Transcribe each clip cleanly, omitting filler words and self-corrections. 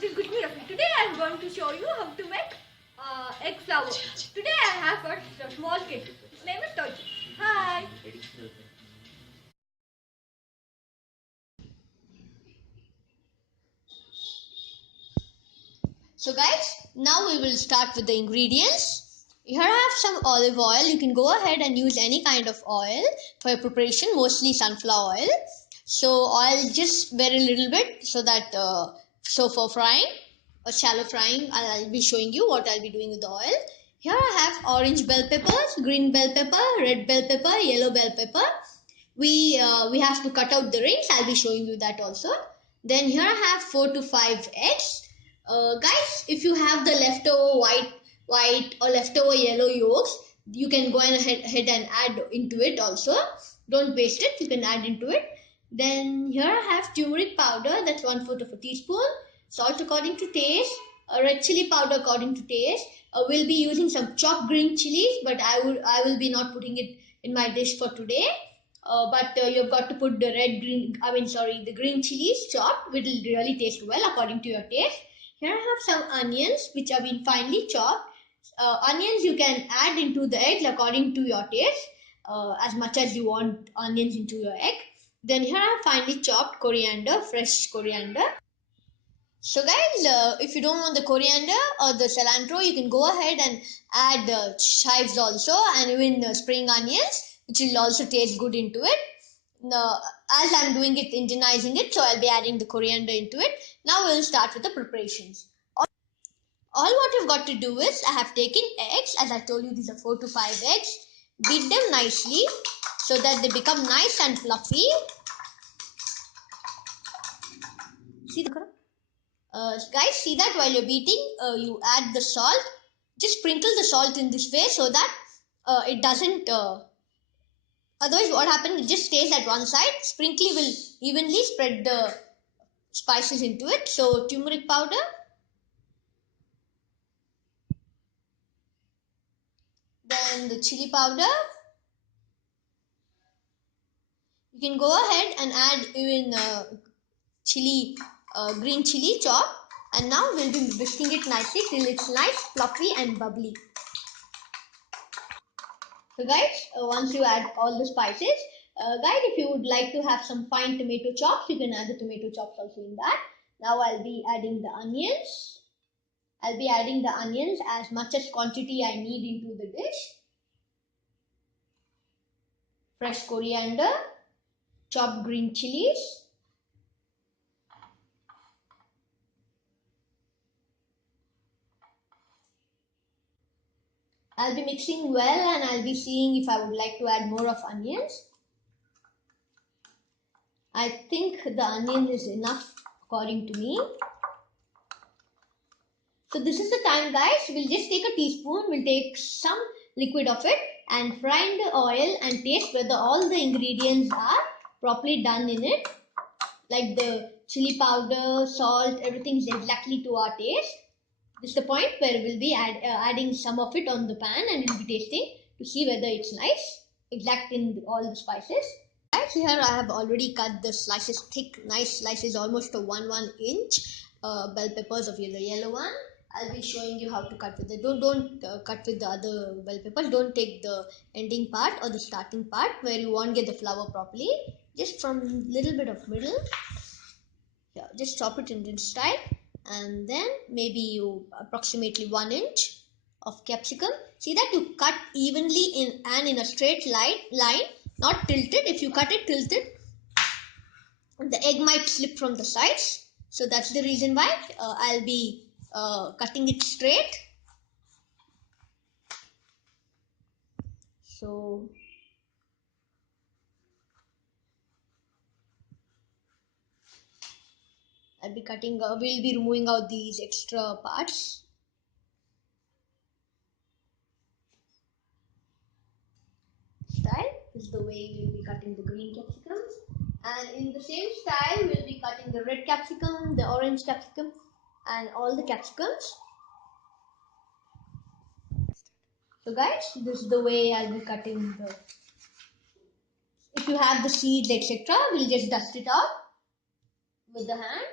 This is Good News. Today I am going to show you how to make egg flour. Today I have got a small kid. His name is Toji. Hi. So guys, now we will start with the ingredients. Here I have some olive oil. You can go ahead and use any kind of oil for your preparation, mostly sunflower oil. So oil just very little bit so that so for frying or shallow frying, I'll be showing you what I'll be doing with the oil. Here I have orange bell peppers, green bell pepper, red bell pepper, yellow bell pepper. We have to cut out the rings. I'll be showing you that also. Then here I have 4 to 5 eggs. Guys, if you have the leftover white or leftover yellow yolks, you can go ahead and add into it also. Don't waste it. You can add into it. Then here I have turmeric powder. That's 1/4 of a teaspoon. Salt according to taste. Red chili powder according to taste. We'll be using some chopped green chilies, but I will be not putting it in my dish for today. But you've got to put the green chilies chopped, which will really taste well according to your taste. Here I have some onions which have been finely chopped. Onions you can add into the eggs according to your taste, as much as you want onions into your egg. Then here I have finely chopped coriander, fresh coriander. So guys, if you don't want the coriander or the cilantro, you can go ahead and add chives also, and even spring onions, which will also taste good into it. Now, as I'm doing it, Indianizing it, so I'll be adding the coriander into it. Now we'll start with the preparations. All what you've got to do is, I have taken eggs, as I told you, these are 4 to 5 eggs. Beat them nicely so that they become nice and fluffy. See the guys, see that while you're beating, you add the salt. Just sprinkle the salt in this way so that it doesn't. Otherwise, what happens? It just stays at one side. Sprinkling will evenly spread the spices into it. So turmeric powder, then the chili powder. You can go ahead and add even green chili chop, and now we'll be whisking it nicely till it's nice, fluffy and bubbly. So guys, once you add all the spices, guys, if you would like to have some fine tomato chops, you can add the tomato chops also in that. Now I'll be adding the onions. I'll be adding the onions as much as quantity I need into the dish. Fresh coriander, chopped green chilies, I'll be mixing well, and I'll be seeing if I would like to add more of onions. I think the onion is enough according to me. So this is the time, guys. We'll just take a teaspoon. We'll take some liquid of it and fry in the oil and taste whether all the ingredients are properly done in it. Like the chili powder, salt, everything is exactly to our taste. This is the point where we'll be adding some of it on the pan, and we'll be tasting to see whether it's nice, exact in all the spices. Guys, here I have already cut the slices, thick, nice slices, almost a 1 inch bell peppers of the yellow one. I'll be showing you how to cut with it. Don't cut with the other bell peppers. Don't take the ending part or the starting part where you won't get the flour properly. Just from little bit of middle. Yeah, just chop it in this style. And then maybe you approximately 1 inch of capsicum. See that you cut evenly in a straight line, not tilted. If you cut it tilted, the egg might slip from the sides. So that's the reason why I'll be cutting it straight. So I'll be cutting, we'll be removing out these extra parts. Style is the way we'll be cutting the green capsicums, and in the same style we'll be cutting the red capsicum, the orange capsicum, and all the capsicums. So guys, this is the way I'll be cutting the. If you have the seeds, etc., we'll just dust it out with the hand.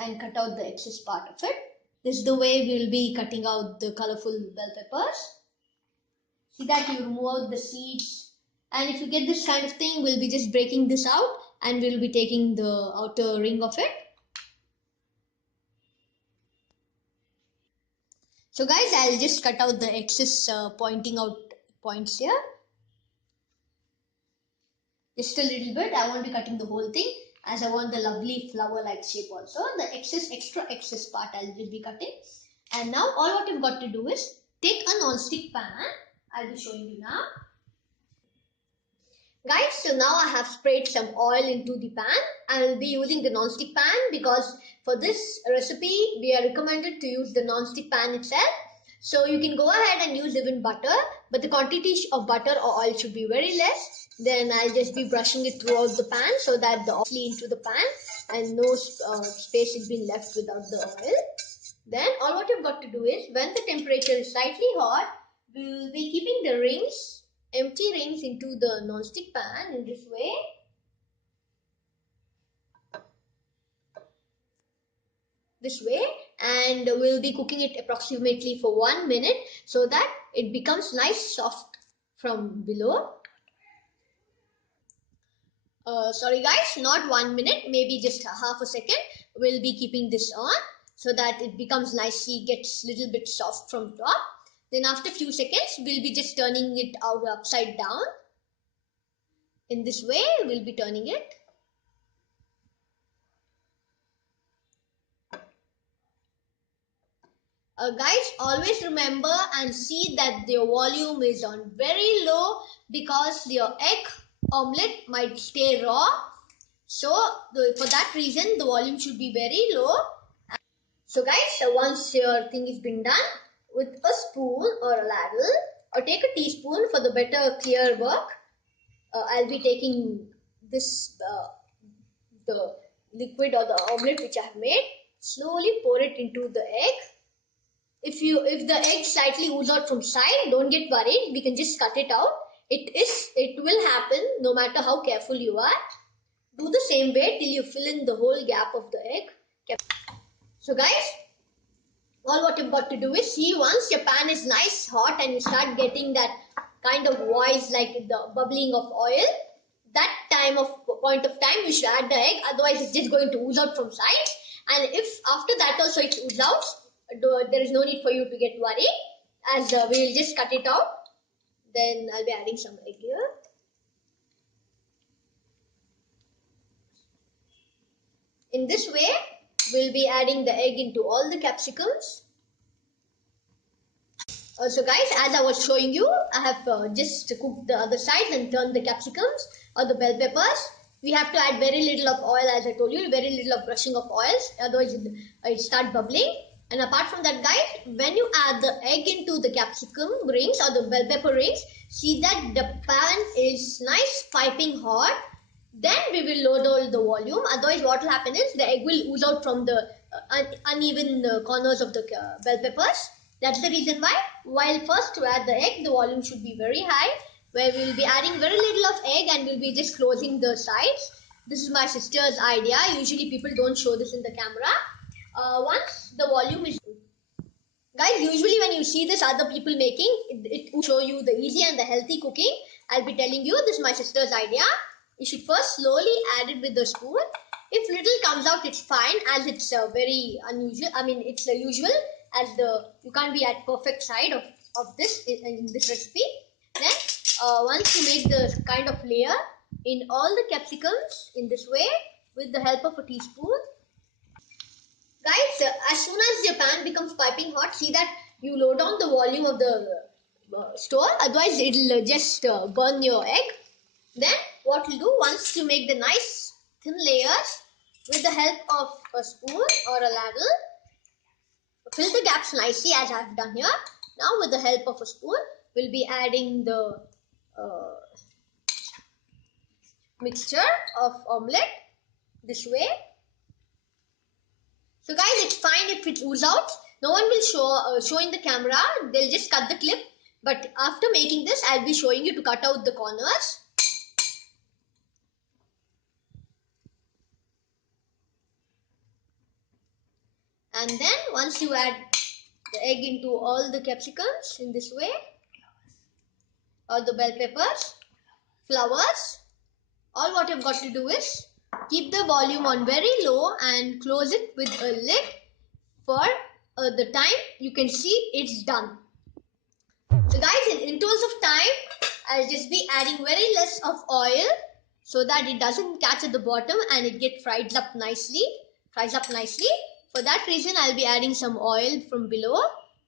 and cut out the excess part of it. This is the way we will be cutting out the colorful bell peppers. See that you remove out the seeds, and if you get this kind of thing, we'll be just breaking this out and we'll be taking the outer ring of it. So guys, I'll just cut out the excess pointing out points here. Just a little bit. I won't be cutting the whole thing as I want the lovely flower-like shape also. The extra excess part I'll just be cutting. And now all what you've got to do is take a non-stick pan. I'll be showing you now. Guys, so now I have sprayed some oil into the pan. I will be using the non-stick pan because for this recipe, we are recommended to use the non-stick pan itself. So you can go ahead and use even butter, but the quantity of butter or oil should be very less. Then I'll just be brushing it throughout the pan so that the oil into the pan and no space is being left without the oil. Then all what you've got to do is when the temperature is slightly hot, we will be keeping the rings, empty rings into the non-stick pan in this way. This way, and we'll be cooking it approximately for 1 minute so that it becomes nice soft from below. Sorry guys, not 1 minute, maybe just half a second. We'll be keeping this on so that it becomes nicely, gets little bit soft from top. Then after a few seconds, we'll be just turning it out upside down. In this way, we'll be turning it. Guys, always remember and see that your volume is on very low because your egg omelette might stay raw. So for that reason, the volume should be very low. So guys, once your thing is been done, with a spoon or a ladle, or take a teaspoon for the better clear work, I'll be taking this the liquid or the omelette which I have made. Slowly pour it into the egg. If the egg slightly ooze out from side, don't get worried. We can just cut it out. It will happen no matter how careful you are. Do the same way till you fill in the whole gap of the egg. So guys, all what you've got to do is see once your pan is nice hot and you start getting that kind of voice like the bubbling of oil, that point of time you should add the egg, otherwise it's just going to ooze out from side. And if after that also it oozes out, there is no need for you to get worried, as we will just cut it out. Then I'll be adding some egg here. In this way, we'll be adding the egg into all the capsicums. So guys, as I was showing you, I have just cooked the other side and turned the capsicums or the bell peppers. We have to add very little of oil, as I told you, very little of brushing of oils, otherwise it start bubbling. And apart from that guys, when you add the egg into the capsicum rings or the bell pepper rings, see that the pan is nice piping hot. Then we will lower all the volume, otherwise what will happen is the egg will ooze out from the uneven corners of the bell peppers. That's the reason why, while first to add the egg, the volume should be very high, where we will be adding very little of egg and we'll be just closing the sides. This is my sister's idea. Usually people don't show this in the camera. Once the volume is... Guys, usually when you see this other people making, it will show you the easy and the healthy cooking. I'll be telling you, this is my sister's idea. You should first slowly add it with the spoon. If little comes out, it's fine, as it's very unusual. I mean, it's usual, as you can't be at perfect side of this in this recipe. Then once you make the kind of layer in all the capsicums in this way with the help of a teaspoon. Guys, as soon as your pan becomes piping hot, see that you lower down the volume of the stove, otherwise it'll just burn your egg. Then what we'll do, once you make the nice thin layers with the help of a spoon or a ladle, fill the gaps nicely as I've done here. Now with the help of a spoon, we'll be adding the mixture of omelette this way. So guys, it's fine if it oozes out. No one will show in the camera. They'll just cut the clip. But after making this, I'll be showing you to cut out the corners. And then once you add the egg into all the capsicums in this way, all the bell peppers, flowers, all what you've got to do is keep the volume on very low and close it with a lid for the time you can see it's done. So guys, in intervals of time, I'll just be adding very less of oil so that it doesn't catch at the bottom and it gets fries up nicely. For that reason, I'll be adding some oil from below.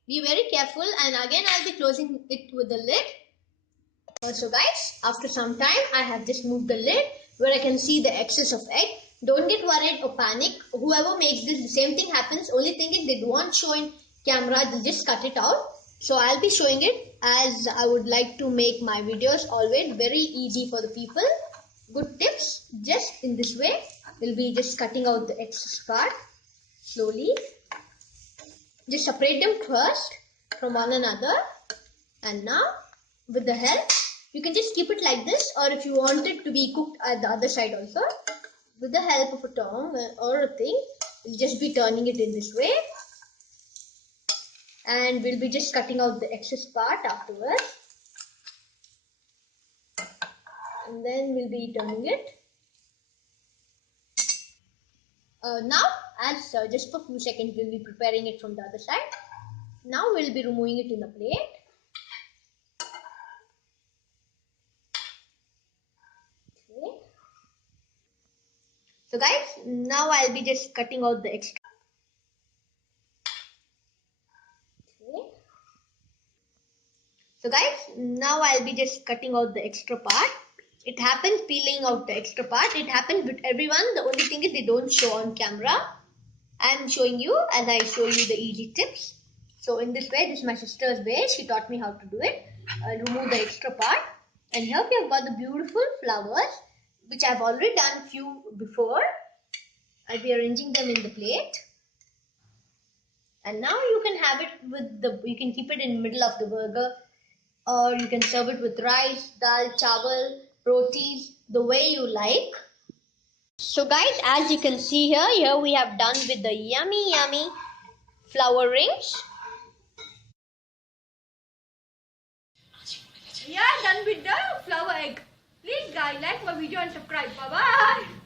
Be very careful, and again I'll be closing it with the lid. So guys, after some time, I have just moved the lid where I can see the excess of egg. Don't get worried or panic. Whoever makes this, the same thing happens. Only thing is they don't want show in camera, they'll just cut it out. So I'll be showing it as I would like to make my videos always very easy for the people. Good tips. Just in this way, we'll be just cutting out the excess part slowly. Just separate them first from one another. And now with the help, you can just keep it like this, or if you want it to be cooked at the other side also, with the help of a tongue or a thing, we'll just be turning it in this way. And we'll be just cutting out the excess part afterwards. And then we'll be turning it. Now, as just for a few seconds, we'll be preparing it from the other side. Now we'll be removing it in a plate. Okay. So guys, now I'll be just cutting out the extra. Okay. So guys, now I'll be just cutting out the extra part. It happens peeling out the extra part. It happens with everyone. The only thing is they don't show on camera. I'm showing you as I show you the easy tips. So in this way, this is my sister's way. She taught me how to do it. I'll remove the extra part. And here we have got the beautiful flowers, which I've already done few before. I'll be arranging them in the plate. And now you can have it with you can keep it in the middle of the burger, or you can serve it with rice, dal, chawal, rotis, the way you like. So guys, as you can see here we have done with the yummy flower rings. Yeah, done with the flower egg. Please guys, like my video and subscribe. Bye bye.